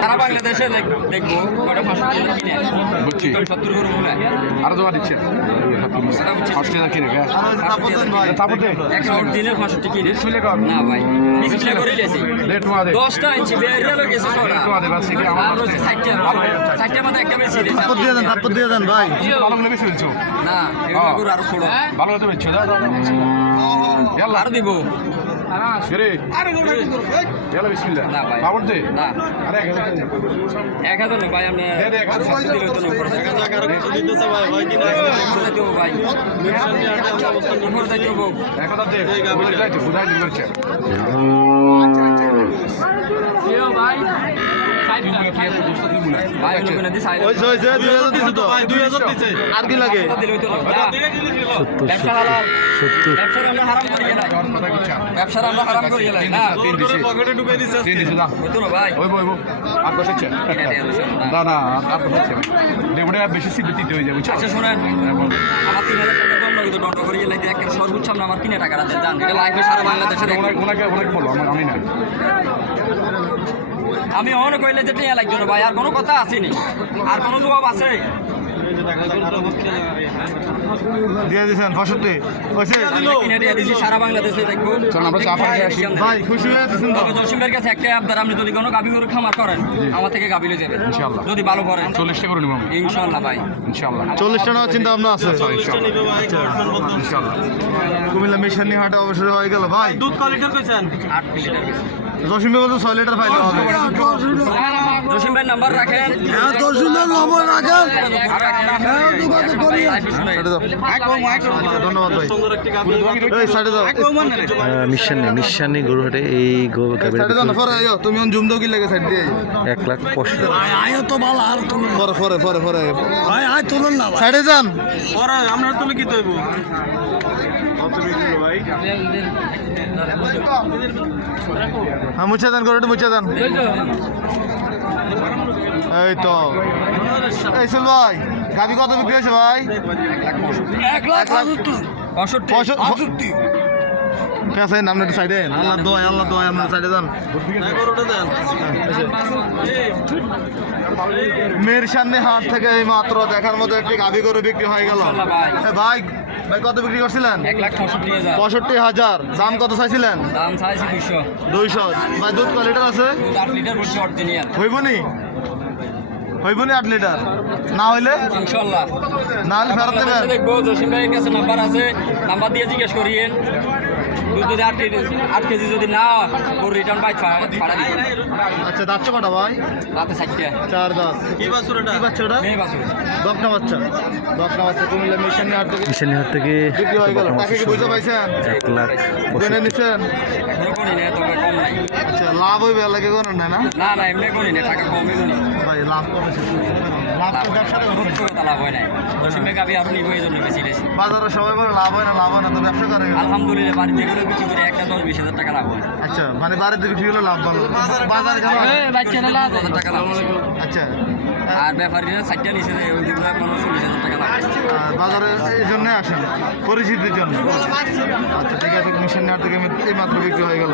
সারা বাংলাদেশে দেখবো বুঝছি 70 গরু মনে আরো জমা দিচ্ছে 60 কিনে দিনের 65 কিনে না ভাই 20 টাকা করে লেছি 10টা ইঞ্চি বেরিয়ে গেছে সোনা আর হচ্ছে 60 মধ্যে একটা বেশি তারপর দিয়ে দেন ভাই ভালোগুলো বেশি বলছো না এগুলো গরু আরো ছোট ভালো তো বেচছো দাও আর দিব রে আরে চলো বিসমিল্লাহ না ভাই খবর দে না আরে 1000 না ভাই আপনি দে 1000 দিলে তো উপর থেকে জায়গা আর কিছু দিতেছে ভাই ভাই কি না দেব ভাই মেনশন নিয়ে আমরা অবস্থান উপর থেকে দেব 1000 দে বুঝাই তো বুঝাই দিন করছে কেও ভাই আর কি লাগে ব্যবসার আমরা হারাম করি গেলাই না পকেটে ঢুকে দিছে ভাই আর বসেছে না না আর বসেছে দেবড়ে বেশি সিবিটিতে হয়ে যাবে আচ্ছা শুনেন আমার 3000 টাকা কম লাগে তো দণ্ড করে গেলে একটা সর্বোচ্চ আমার 3 টাকা রাখতে জান এটা লাইফে সারা বাংলাদেশে ওনাকে বলো আমি না আমি অনেক কইলে যে টিয়া লাগতো না ভাই আর কোনো কথা আসেনি আর কোনো জবাব আছে দিয়ে দিয়েছেন 65 কইছে কিনে দিয়ে দিছি সারা বাংলাদেশে দেখবো চল আমরা চা পানি আসি ভাই খুশি হয়ে দিছেন তো জসিমের কাছে একটা আবদার আপনি যদি কোনো গাবি গরু খামার করেন আমার থেকে গাবি লয়ে যাবেন ইনশাআল্লাহ যদি ভালো করেন 40 টাকা করে নিব ইনশাআল্লাহ ভাই ইনশাআল্লাহ 40 টাকা চিন্তা ভাবনা আছে ইনশাআল্লাহ কুমিল্লা মিশনী হাটে অবশ্যই হয়ে গেল ভাই দুধ কয় লিটার কইছেন 8 লিটার জসিম ভাই বলতো 6 লিটার পাইলে হবে জসিম ভাই নাম্বার রাখেন হ্যাঁ জসিমের নাম্বার রাখেন হ্যাঁ যোগাযোগ করি ধন্যবাদ ভাই এই সাইডে দাও মিশানি গরুহাটে এই সাইডে দাও না পরে আইও তুমি অন জুম দাও কি লাগে সাইড দিয়ে 1,65,000 আইও তো ভালো আর তুমি পরে ভাই আই তুলুন না সাইডে যান পরে আমরা তুলে কি তৈব ভাই হ্যাঁ মুছে দেন গরুটা মুছে দেন এই তো এই সুল ভাই গাবি কত বিক্রি হয়েছে ভাই 1,65,000 ঠিক আছে নামটা সাইডে আল্লাহ দোয়া আপনার সাইডে যান মেয়ের সামনে হাট থেকে এই মাত্র দেখার মতো একটি গাবি গরু বিক্রি হয়ে গেল ভাই কত বিক্রি করছিলেন 1,65,000 দাম কত চাইছিলেন দাম চাইছি 200 ভাই দুধ কয় লিটার আছে 8 লিটার বলছি অরিজিনাল হইবনি 8 লিটার না হইলে ইনশাআল্লাহ না হলে ফেরত দেবেন দেখবো জসিম ভাইয়ের কাছে নাম্বার আছে নাম্বার দিয়ে জিজ্ঞেস করিয়েন দুধ যদি 8 কেজি যদি না ওর রিটার্ন বাই ফাড়া দিবেন আচ্ছা দাঁত কটা ভাই রাতে 60টা 4 দাঁত কি বাছুর এটা মেয়ে বাছুর বকনা বাচ্চা কুমিল্লা মিশনী হাট থেকে বিক্রি হয়ে গেল টাকা কি বুঝতে পাইছেন 1,00,000 দেনে নিছেন কোনি না তবে কম নাই আচ্ছা লাভ হইবে লাগে কোন না না এমনি কোনি না টাকা কমই কোনি ভাই লাভ করবে লাভ তো ব্যবসাতে কথা লাভ হয় না জসিম ভাই গাবি আরো নিব এইজন্য বেশি বেশি বাজারে সবাই বলে লাভ হয় না তো ব্যবসা করে আলহামদুলিল্লাহ বাড়িতে করে বিক্রি করে একটা 10-20 হাজার টাকা লাভ হয় আচ্ছা মানে বাড়িতে বিক্রি হলে লাভ ভালো বাজারে বাচ্চারা লাভ 1000 টাকা লাভ আচ্ছা আর ব্যাপারীরা 60টা নিচে ওইগুলো 40,000 টাকা লাভ বাজারে এই জন্য আসেন পরিচিতির জন্য আচ্ছা ঠিক আছে মিশন নেওয়ার থেকে এই মাত্র বিক্রি হয়ে গেল